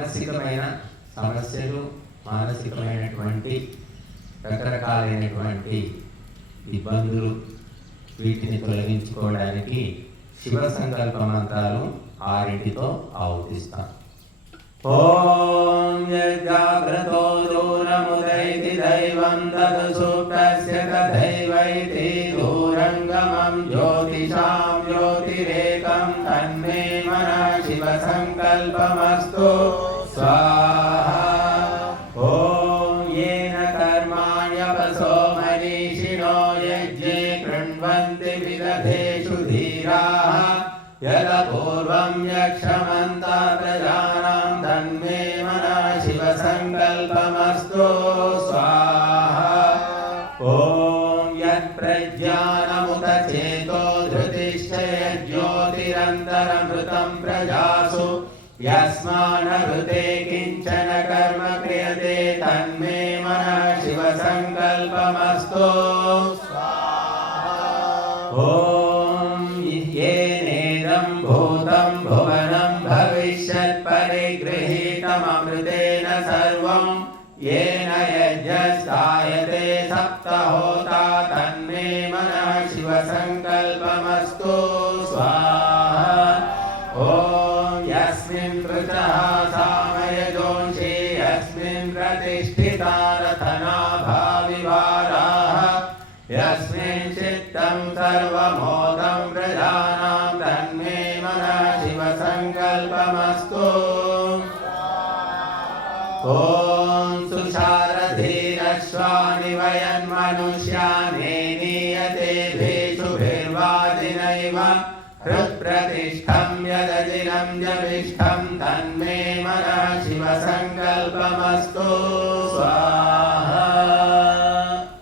మానసికమైన సమస్యలు మానసికమైనటువంటి రకరకాలైనటువంటి ఇబ్బందులు వీటిని తొలగించుకోవడానికి శివ సంకల్ప మంత్రాలు ఆరింటితో ఆవుతిస్తాం. ఓం యజ్ఞాగ్రతో దూరముదైతి దైవం తదు సూక్తస్య తథైవైతి దూరంగమం జ్యోతిషాం జ్యోతిరేకం తన్మే మన శివ సంకల్పమస్తు. स्वाहा ॐ येन कर्माण्य वसो मनीषिणो यज्ञे कृण्वन्ति विदधेषु धीराः यदपूर्वं यक्षमन्ता प्रजानां धन्मे मना शिवसङ्कल्पमस्तु स्वाहा ॐ यत्प्रज्ञानमुदचेतो धृतिश्च यज्ञोतिरन्तरमृतं प्रजासु यस्मानहृते किञ्चन कर्म क्रियते तन्मे मनः शिवसङ्कल्पमस्तु ॐ येनेदं भूतं भुवनं भविष्यत् परिगृहीतममृतेन सर्वं येन यज्ञस्तायते सप्तहोता यस्मिन् प्रतिष्ठिता रथनाभाविवाराः यस्मिन् चित्तं सर्वमोदं प्रजानां तन्मे मनः शिवसङ्कल्पमस्तु ॐ सुशारधीरश्वानि वयन्मनुष्यानेनीयते भेषुभिर्वादिनैव हृत्प्रतिष्ठं यदजिनं जविष्ठं तन्मे मनः शिवसङ्कल्पमस्तु